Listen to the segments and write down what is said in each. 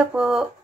Hello po,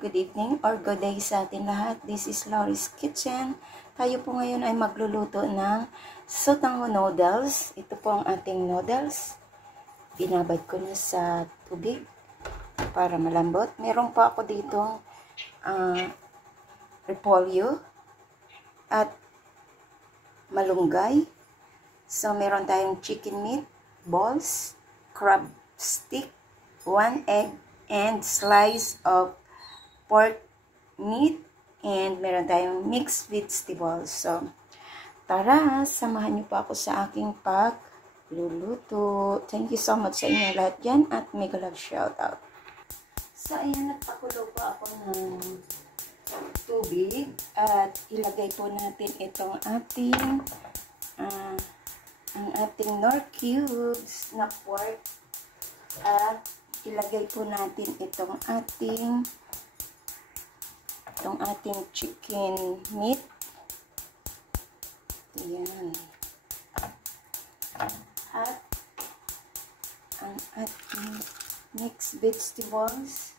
good evening or good day sa atin lahat. This is Laurie's Kitchen. Tayo po ngayon ay magluluto ng sotangho noodles. Ito po ang ating noodles. Binabad ko na sa tubig para malambot. Meron pa ako dito repolyo at malunggay. So, meron tayong chicken meat, balls, crab stick, 1 egg, and slice of pork meat, and meron tayong mixed vegetables. So, tara, samahan niyo po ako sa aking pagluluto. Thank you so much sa inyo lahat dyan at mega love shout out. So, ayan, nagpakulo pa ako ng tubig at ilagay po natin itong ating ang ating Knorr cubes na pork at ilagay po natin itong ating chicken meat. Ayan. At ang ating mixed vegetables.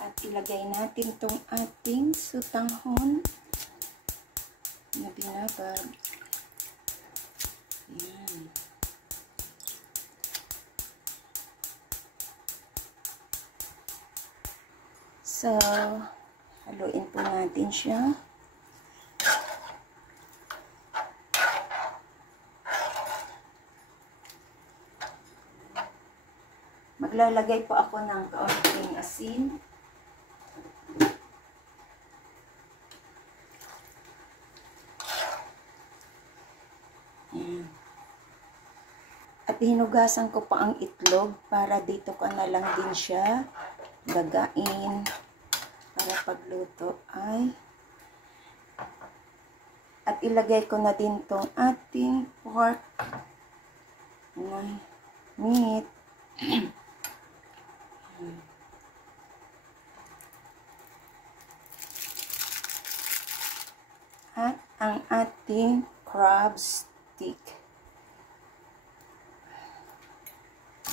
At ilagay natin itong ating sotanghon na binabad. Ayan. So, haluin po natin siya. Maglalagay po ako ng kaunting asin. Ayan. At hinugasan ko pa ang itlog para dito ko na lang din siya gagain para pagluto ay at ilagay ko na din tong ating pork na meat. At ang ating crab stick.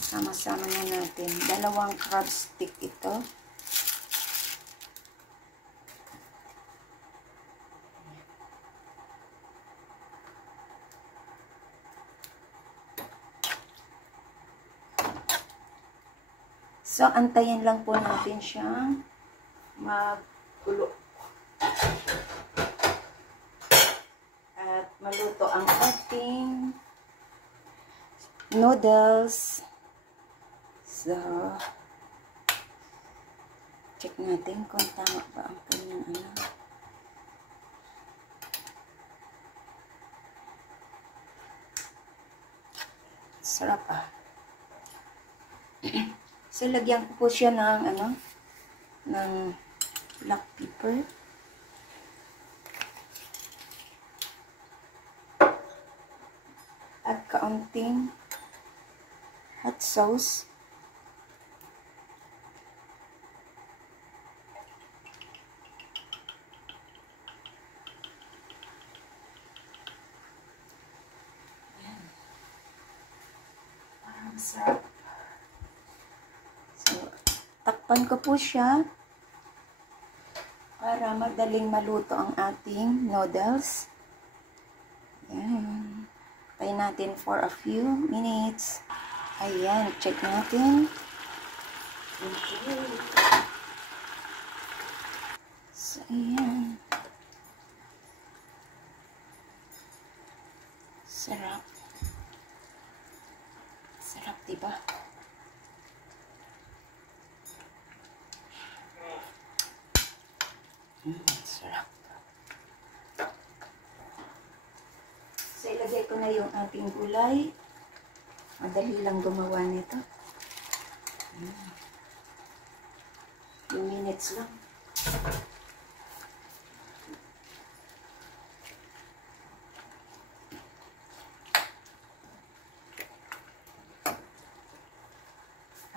Sama-sama na natin. 2 crab stick ito. So, antayin lang po natin siyang magkulo. At maluto ang ating noodles. So, check natin kung tama ba ang kanyang sarap So, lagyan ko po siya ng ng black pepper. At kaunting hot sauce. Ayan. Parang sarap. Takpan ko po siya para madaling maluto ang ating noodles. Ayan. Tayo natin for a few minutes. Ayan, check natin. Okay. So, ayan. Sarap. Sarap, diba? Sarap. So, ilagay ko na yung ating gulay. Madali lang gumawa nito. 2 minutes lang.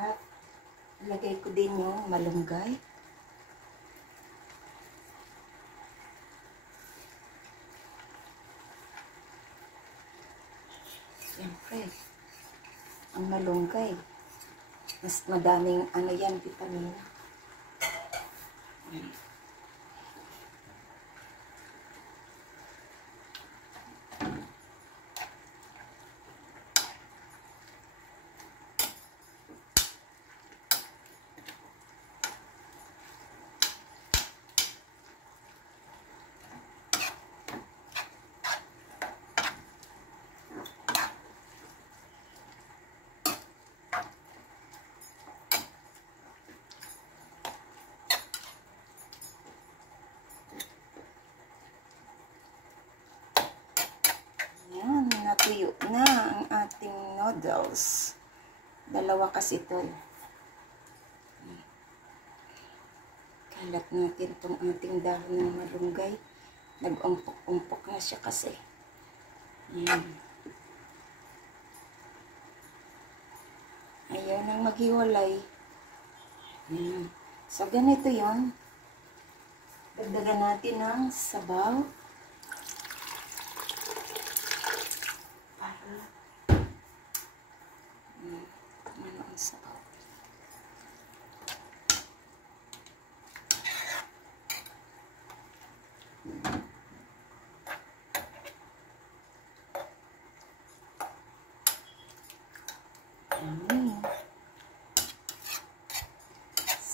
At ilagay ko din yung malunggay. Siyempre, ang malunggay Mas madaming ano yan, vitamin. Yan, natuyo na ang ating noodles. Dalawa kasi ito. Kalat natin itong ating dahon ng malunggay. Nag-umpok-umpok na siya kasi. Yan. Ayaw nang maghiwalay. Yan. So, ganito yon. Dagdagan natin ng sabaw. Para ano ang sabaw.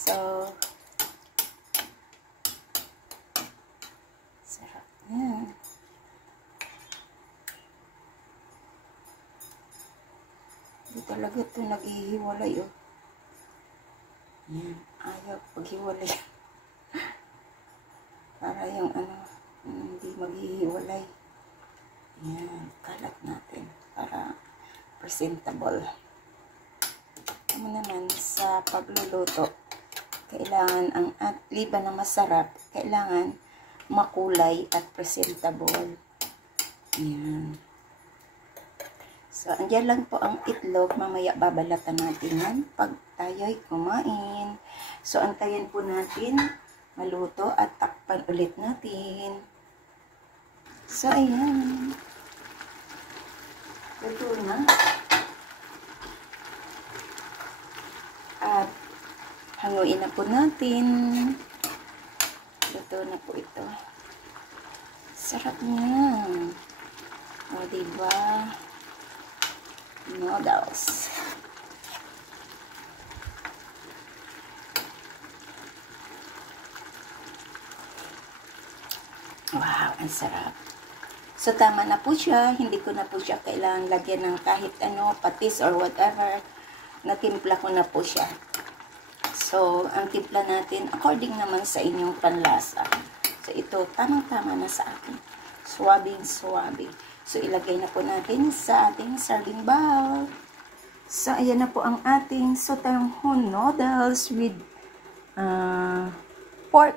So, sarap yan. Hindi talaga ito naghihiwalay, oh. Yan, ayaw paghiwalay. Para yung ano, hindi maghihiwalay. Yan, kalat natin para presentable. Ano naman sa pagluluto, kailangan ang liban na masarap, kailangan makulay at presentable. Yan. So, andyan lang po ang itlog. Mamaya babalatan natin yan pag tayo'y kumain. So, antayin po natin maluto at takpan ulit natin. So, ayan. Luto na. At hanguin na po natin. Luto na po ito. Sarap niya. O, diba? Noodles. Wow, ang sarap. So, tama na po siya. Hindi ko na po siya kailangan lagyan ng kahit ano, patis or whatever. Natimpla ko na po siya. So, ang timpla natin, according naman sa inyong panlasa. So, ito, tamang-tama na sa akin. Swabing-swabe. So, ilagay na po natin sa ating serving bowl. So, ayan na po ang ating sotanghon noodles with pork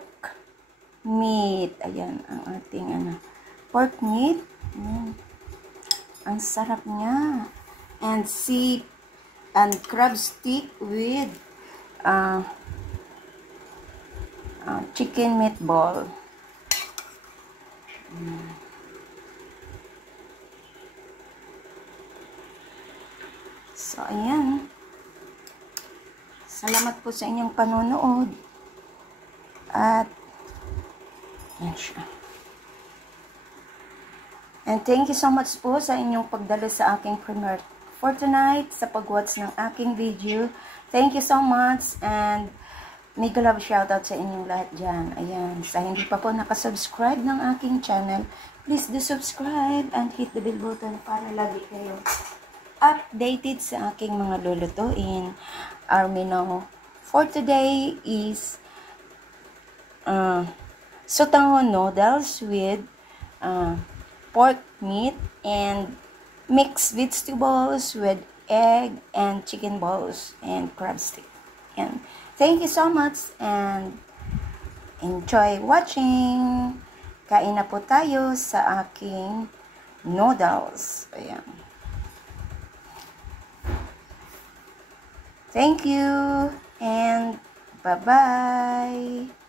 meat. Ayan, ang ating pork meat. Ang sarap niya. And crab stick with chicken meatball. So, ayan. Salamat po sa inyong panonood. At, yan siya. And thank you so much po sa inyong pagdalo sa aking premiere for tonight, sa pag-watch ng aking video. Thank you so much, and mega love shoutout sa inyong lahat dyan. Ayan, sa hindi pa po nakasubscribe ng aking channel, please do subscribe and hit the bell button para lagi kayo updated sa aking mga lulutuin. Our menu for today is sotanghon noodles with pork meat and mixed vegetables with egg and chicken balls and crab stick. And thank you so much and enjoy watching. Kain na po tayo sa aking noodles. Ayan. Thank you and bye-bye.